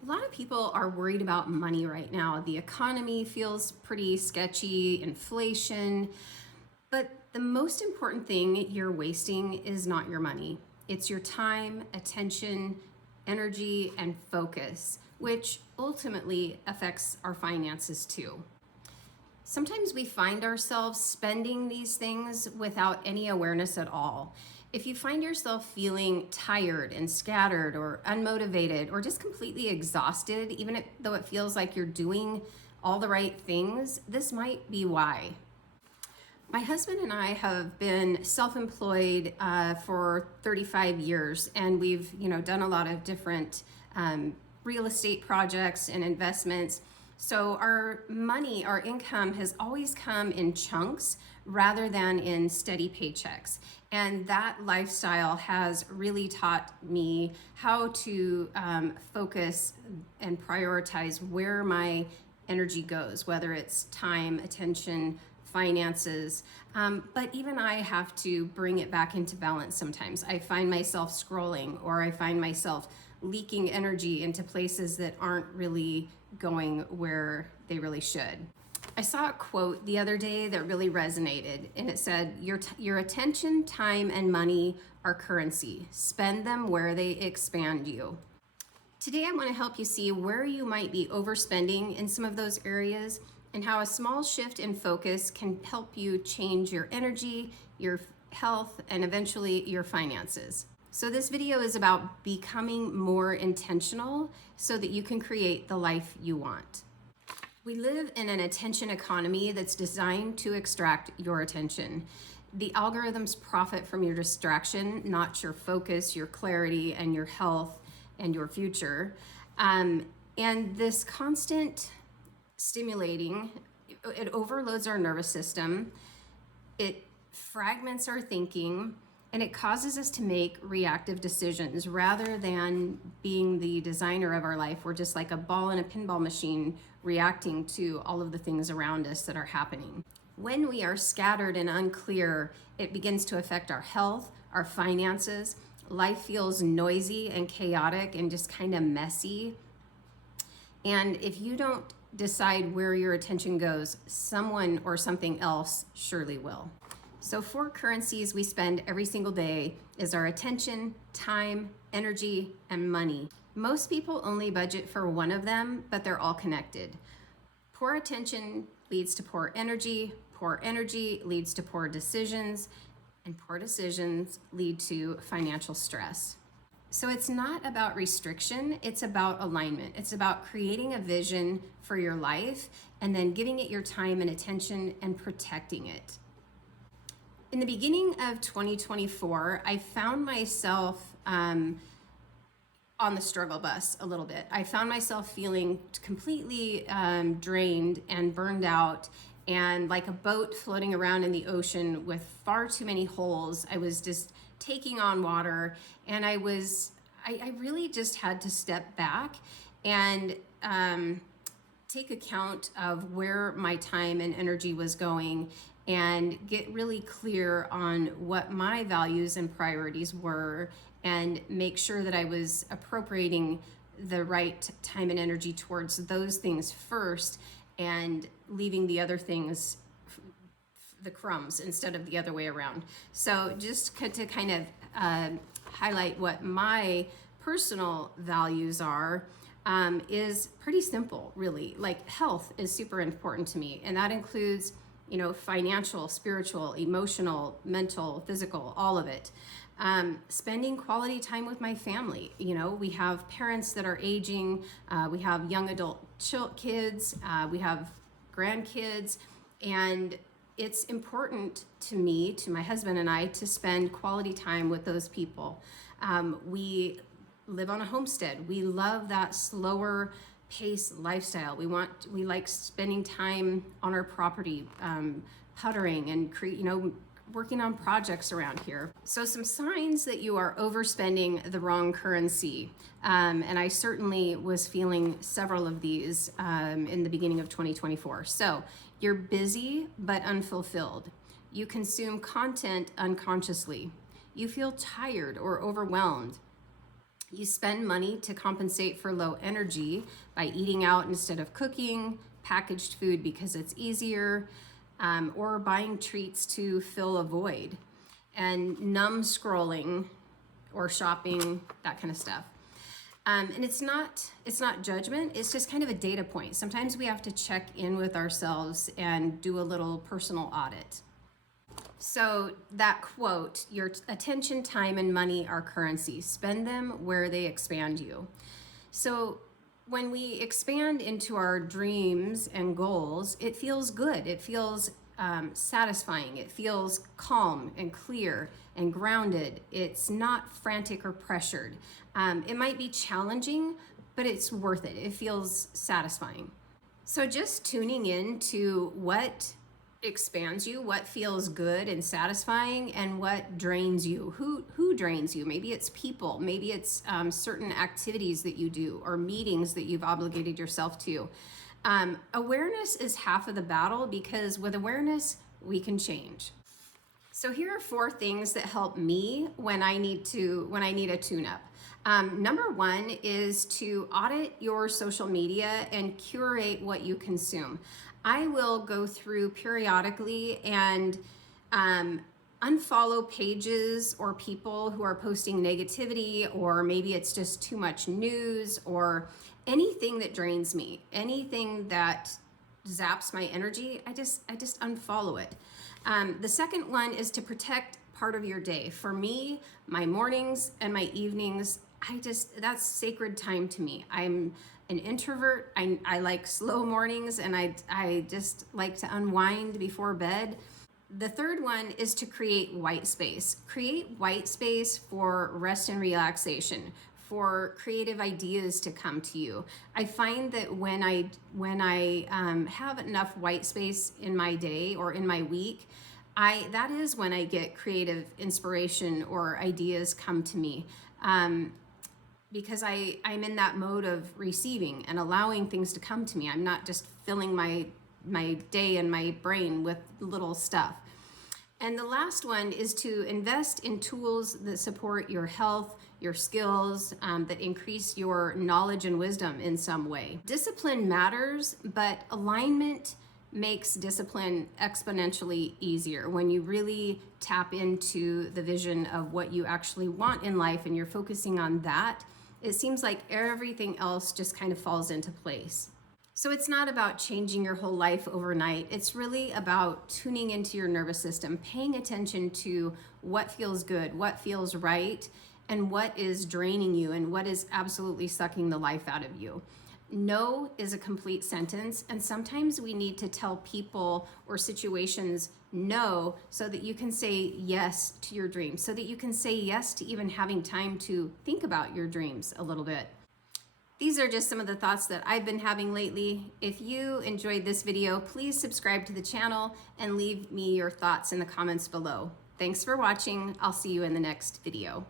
A lot of people are worried about money right now. The economy feels pretty sketchy, inflation, but the most important thing you're wasting is not your money. It's your time, attention, energy, and focus, which ultimately affects our finances too. Sometimes we find ourselves spending these things without any awareness at all. If you find yourself feeling tired and scattered or unmotivated or just completely exhausted, though it feels like you're doing all the right things, this might be why. My husband and I have been self-employed for 35 years, and we've done a lot of different real estate projects and investments. So our money, our income has always come in chunks rather than in steady paychecks. And that lifestyle has really taught me how to focus and prioritize where my energy goes, whether it's time, attention, finances. But even I have to bring it back into balance sometimes. I find myself scrolling, or I find myself leaking energy into places that aren't really going where they really should. I saw a quote the other day that really resonated, and it said, your attention, time, and money are currency. Spend them where they expand you. Today, I want to help you see where you might be overspending in some of those areas and how a small shift in focus can help you change your energy, your health, and eventually your finances. So this video is about becoming more intentional so that you can create the life you want. We live in an attention economy that's designed to extract your attention. The algorithms profit from your distraction, not your focus, your clarity, and your health and your future. And this constant stimulating, it overloads our nervous system, it fragments our thinking, and it causes us to make reactive decisions rather than being the designer of our life. We're just like a ball in a pinball machine reacting to all of the things around us that are happening. When we are scattered and unclear, it begins to affect our health, our finances. Life feels noisy and chaotic and just kind of messy. And if you don't decide where your attention goes, someone or something else surely will. So 4 currencies we spend every single day is our attention, time, energy, and money. Most people only budget for one of them, but they're all connected. Poor attention leads to poor energy leads to poor decisions, and poor decisions lead to financial stress. So it's not about restriction, it's about alignment. It's about creating a vision for your life and then giving it your time and attention and protecting it. In the beginning of 2024, I found myself on the struggle bus a little bit. I found myself feeling completely drained and burned out, and like a boat floating around in the ocean with far too many holes. I was just taking on water, and I really just had to step back and take account of where my time and energy was going and get really clear on what my values and priorities were, and make sure that I was appropriating the right time and energy towards those things first and leaving the other things, the crumbs, instead of the other way around. So just to kind of highlight what my personal values are, is pretty simple, really. Like, health is super important to me, and that includes financial, spiritual, emotional, mental, physical, all of it. Spending quality time with my family. We have parents that are aging, we have young adult kids, we have grandkids, and it's important to me, to my husband and I, to spend quality time with those people. We live on a homestead. We love that slower pace lifestyle. We like spending time on our property, puttering and working on projects around here. So some signs that you are overspending the wrong currency. And I certainly was feeling several of these in the beginning of 2024. So you're busy but unfulfilled. You consume content unconsciously. You feel tired or overwhelmed. You spend money to compensate for low energy by eating out instead of cooking, packaged food because it's easier, or buying treats to fill a void, and numb scrolling or shopping, that kind of stuff. And it's not judgment. It's just kind of a data point. Sometimes we have to check in with ourselves and do a little personal audit. So that quote, your attention, time, and money are currency. Spend them where they expand you. So when we expand into our dreams and goals, it feels good. It feels satisfying. It feels calm and clear and grounded. It's not frantic or pressured. It might be challenging, but it's worth it. It feels satisfying. So just tuning in to what expands you, what feels good and satisfying, and what drains you. Who drains you? Maybe it's people, maybe it's certain activities that you do or meetings that you've obligated yourself to. Awareness is half of the battle, because with awareness we can change. So here are 4 things that help me when I need a tune-up. Number 1 is to audit your social media and curate what you consume. I will go through periodically and unfollow pages or people who are posting negativity, or maybe it's just too much news, or anything that drains me, anything that zaps my energy. I just unfollow it. The second one is to protect part of your day. For me, my mornings and my evenings, that's sacred time to me. I'm an introvert. I like slow mornings, and I just like to unwind before bed. The third one is to create white space. Create white space for rest and relaxation, for creative ideas to come to you. I find that when I have enough white space in my day or in my week, that is when I get creative inspiration or ideas come to me. Because I'm in that mode of receiving and allowing things to come to me. I'm not just filling my day and my brain with little stuff. And the last one is to invest in tools that support your health, your skills, that increase your knowledge and wisdom in some way. Discipline matters, but alignment makes discipline exponentially easier when you really tap into the vision of what you actually want in life and you're focusing on that. It seems like everything else just kind of falls into place. So it's not about changing your whole life overnight. It's really about tuning into your nervous system, paying attention to what feels good, what feels right, and what is draining you and what is absolutely sucking the life out of you. No is a complete sentence, and sometimes we need to tell people or situations no so that you can say yes to your dreams, so that you can say yes to even having time to think about your dreams a little bit. These are just some of the thoughts that I've been having lately. If you enjoyed this video, please subscribe to the channel and leave me your thoughts in the comments below. Thanks for watching. I'll see you in the next video.